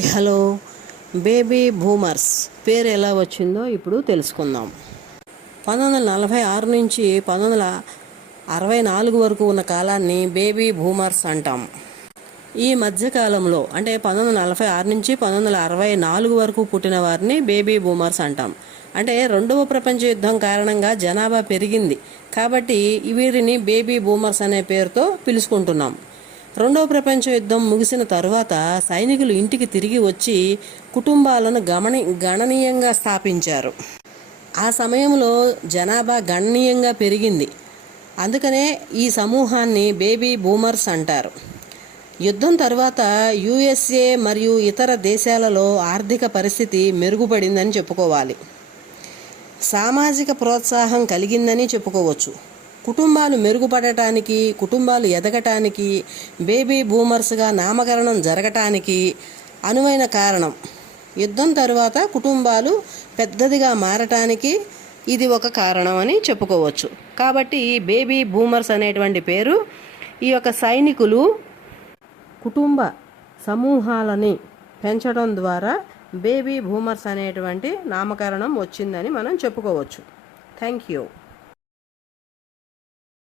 Hello, baby boomers పేరు ఎలా వచ్చిందో ఇప్పుడు తెలుసుకుందాం. 1946 నుంచి 1964 వరకు ఉన్న కాలాన్ని బేబీ బూమర్స్ అంటాం. ఈ మధ్యకాలంలో అంటే 1946 నుంచి 1964 వరకు పుట్టిన వారిని బేబీ బూమర్స్ అంటాం. అంటే రెండవ ప్రపంచ యుద్ధం కారణంగా జనాభా పెరిగింది కాబట్టి వీరిని బేబీ బూమర్స్ అనే పేరుతో పిలుచుకుంటున్నాం. రెండవ ప్రపంచ యుద్ధం ముగిసిన తరువాత సైనికులు ఇంటికి తిరిగి వచ్చి కుటుంబాలను గణనీయంగా స్థాపించారు. ఆ సమయంలో జనాభా గణనీయంగా పెరిగింది. అందుకనే ఈ సమూహాన్ని బేబీ బూమర్స్ అంటారు. యుద్ధం తర్వాత యుఎస్ఏ మరియు ఇతర దేశాలలో ఆర్థిక పరిస్థితి మెరుగుపడిందని చెప్పుకోవాలి. సామాజిక ప్రోత్సాహం కలిగిందని చెప్పుకోవచ్చు. కుటుంబాలు మెరుగుపడటానికి, కుటుంబాలు ఎదగటానికి, బేబీ బూమర్స్గా నామకరణం జరగటానికి అనువైన కారణం. యుద్ధం తరువాత కుటుంబాలు పెద్దదిగా మారటానికి ఇది ఒక కారణం అని చెప్పుకోవచ్చు. కాబట్టి బేబీ బూమర్స్ అనేటువంటి పేరు ఈ యొక్క సైనికులు కుటుంబ సమూహాలని పెంచడం ద్వారా బేబీ బూమర్స్ అనేటువంటి నామకరణం వచ్చిందని మనం చెప్పుకోవచ్చు. Thank you.